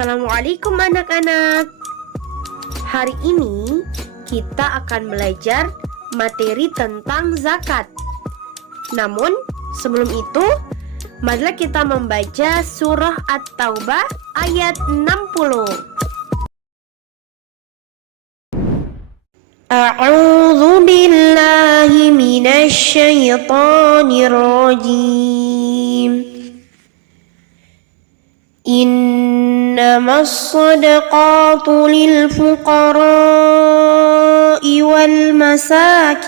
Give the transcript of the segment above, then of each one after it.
Assalamualaikum anak-anak. Hari ini kita akan belajar materi tentang zakat. Namun sebelum itu, marilah kita membaca surah At-Taubah ayat 60. A'udzu billahi minasy syaithanir rajim. إنما الصدقات للفقراء والمساكين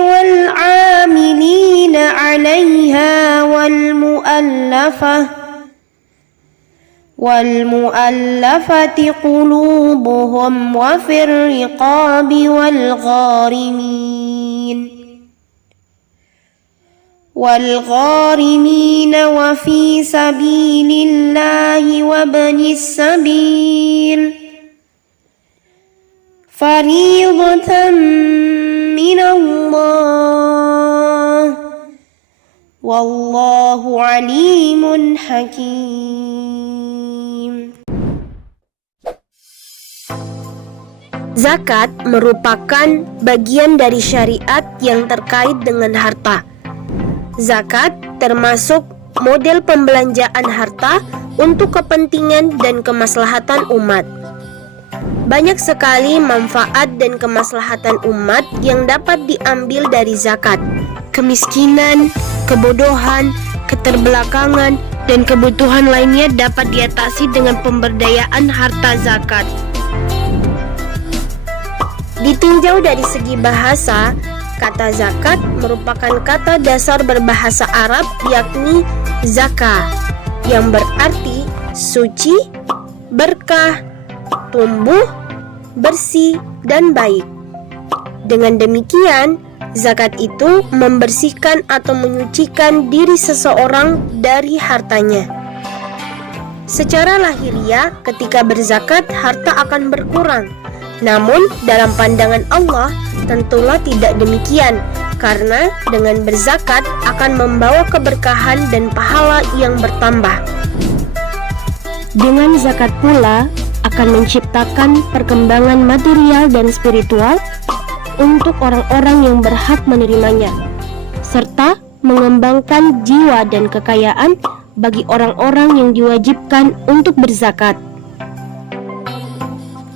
والعاملين عليها والمؤلفة قلوبهم وفي الرقاب والغارمين وفي سبيل الله وابن السبيل فريضة من الله والله عليم حكيم. Zakat merupakan bagian dari syariat yang terkait dengan harta. Zakat termasuk model pembelanjaan harta untuk kepentingan dan kemaslahatan umat. Banyak sekali manfaat dan kemaslahatan umat yang dapat diambil dari zakat. Kemiskinan, kebodohan, keterbelakangan, dan kebutuhan lainnya dapat diatasi dengan pemberdayaan harta zakat. Ditinjau dari segi bahasa, kata zakat merupakan kata dasar berbahasa Arab yakni zaka, yang berarti suci, berkah, tumbuh, bersih, dan baik. Dengan demikian, zakat itu membersihkan atau menyucikan diri seseorang dari hartanya. Secara lahiriah, ketika berzakat, harta akan berkurang. Namun, dalam pandangan Allah, tentulah tidak demikian, karena dengan berzakat akan membawa keberkahan dan pahala yang bertambah. Dengan zakat pula akan menciptakan perkembangan material dan spiritual untuk orang-orang yang berhak menerimanya, serta mengembangkan jiwa dan kekayaan bagi orang-orang yang diwajibkan untuk berzakat.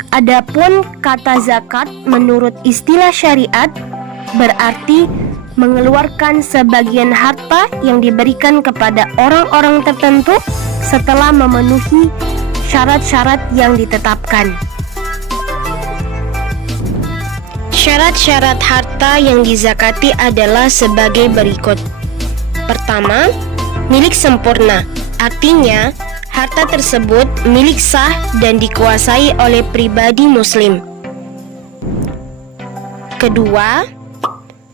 Adapun kata zakat menurut istilah syariat berarti mengeluarkan sebagian harta yang diberikan kepada orang-orang tertentu setelah memenuhi syarat-syarat yang ditetapkan. Syarat-syarat harta yang dizakati adalah sebagai berikut. Pertama, milik sempurna, artinya harta tersebut milik sah dan dikuasai oleh pribadi muslim. Kedua,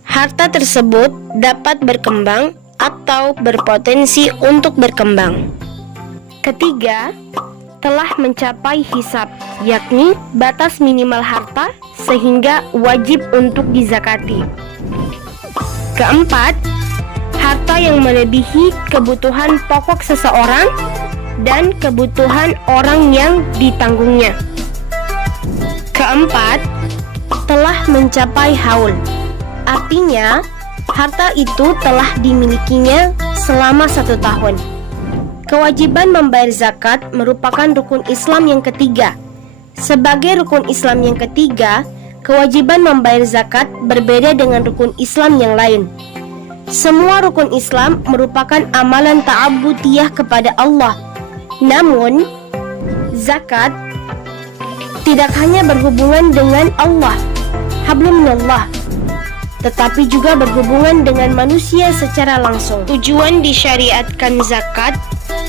harta tersebut dapat berkembang atau berpotensi untuk berkembang. Ketiga, telah mencapai hisab, yakni batas minimal harta sehingga wajib untuk dizakati. Keempat, harta yang melebihi kebutuhan pokok seseorang dan kebutuhan orang yang ditanggungnya. Keempat, telah mencapai haul, artinya harta itu telah dimilikinya selama 1 tahun. Kewajiban membayar zakat merupakan rukun Islam yang ketiga. Sebagai rukun Islam yang ketiga, kewajiban membayar zakat berbeda dengan rukun Islam yang lain. Semua rukun Islam merupakan amalan ta'abbudiyah kepada Allah. Namun, zakat tidak hanya berhubungan dengan Allah, hablum minallah, tetapi juga berhubungan dengan manusia secara langsung. Tujuan disyariatkan zakat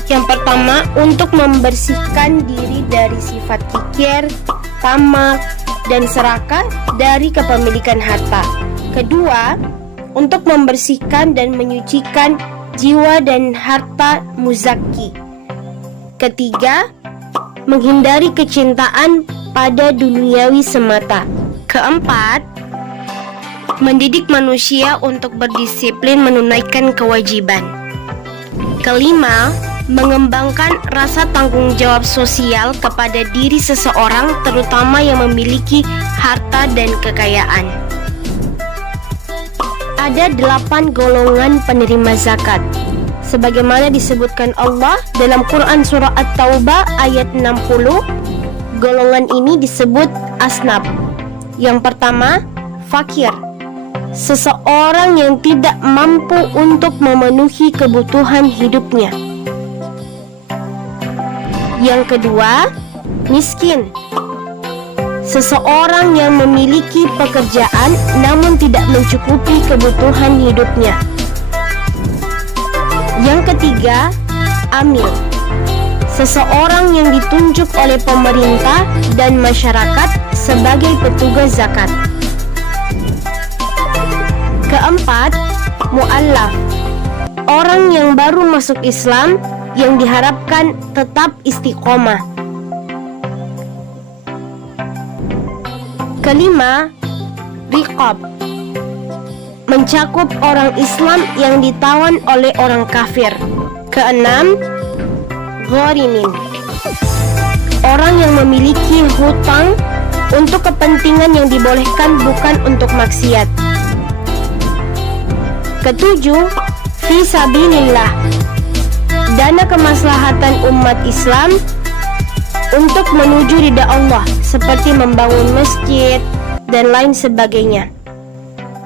yang pertama untuk membersihkan diri dari sifat kikir, tamak, dan serakah dari kepemilikan harta. Kedua, untuk membersihkan dan menyucikan jiwa dan harta muzaki. Ketiga, menghindari kecintaan pada duniawi semata. Keempat, mendidik manusia untuk berdisiplin menunaikan kewajiban. Kelima, mengembangkan rasa tanggung jawab sosial kepada diri seseorang, terutama yang memiliki harta dan kekayaan. Ada 8 golongan penerima zakat, sebagaimana disebutkan Allah dalam Quran Surah At-Taubah ayat 60. Golongan ini disebut asnaf. Yang pertama, fakir, seseorang yang tidak mampu untuk memenuhi kebutuhan hidupnya. Yang kedua, miskin, seseorang yang memiliki pekerjaan namun tidak mencukupi kebutuhan hidupnya. Yang ketiga, amil, seseorang yang ditunjuk oleh pemerintah dan masyarakat sebagai petugas zakat. Keempat, mu'allaf, orang yang baru masuk Islam yang diharapkan tetap istiqomah. Kelima, riqab, mencakup orang Islam yang ditawan oleh orang kafir. Keenam, gharimin, orang yang memiliki hutang untuk kepentingan yang dibolehkan, bukan untuk maksiat. Ketujuh, fi sabilillah, dana kemaslahatan umat Islam untuk menuju ridha Allah, seperti membangun masjid dan lain sebagainya.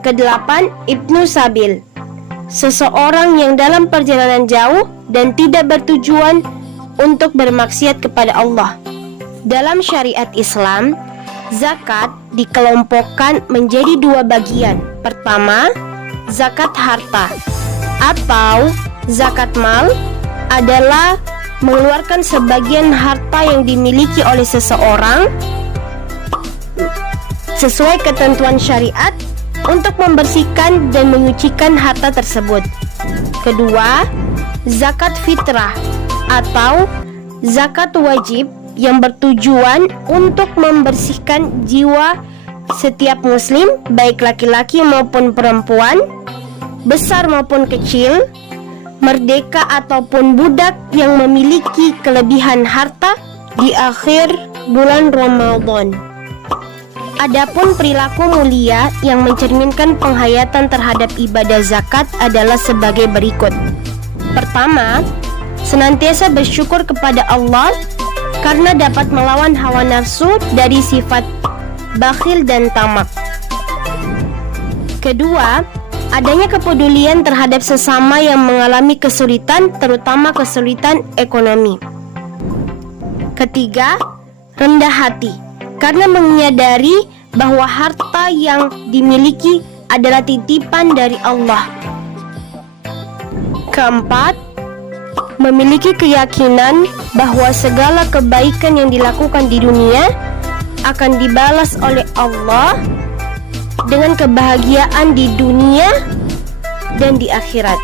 Kedelapan, ibnu sabil, seseorang yang dalam perjalanan jauh dan tidak bertujuan untuk bermaksiat kepada Allah. Dalam syariat Islam, zakat dikelompokkan menjadi 2 bagian. Pertama, zakat harta atau zakat mal adalah mengeluarkan sebagian harta yang dimiliki oleh seseorang sesuai ketentuan syariat untuk membersihkan dan menyucikan harta tersebut. Kedua, zakat fitrah atau zakat wajib yang bertujuan untuk membersihkan jiwa setiap muslim, baik laki-laki maupun perempuan, besar maupun kecil, merdeka ataupun budak yang memiliki kelebihan harta di akhir bulan Ramadan. Adapun perilaku mulia yang mencerminkan penghayatan terhadap ibadah zakat adalah sebagai berikut. Pertama, senantiasa bersyukur kepada Allah karena dapat melawan hawa nafsu dari sifat bakhil dan tamak. Kedua, adanya kepedulian terhadap sesama yang mengalami kesulitan, terutama kesulitan ekonomi. Ketiga, rendah hati, karena menyadari bahwa harta yang dimiliki adalah titipan dari Allah. Keempat, memiliki keyakinan bahwa segala kebaikan yang dilakukan di dunia akan dibalas oleh Allah dengan kebahagiaan di dunia dan di akhirat.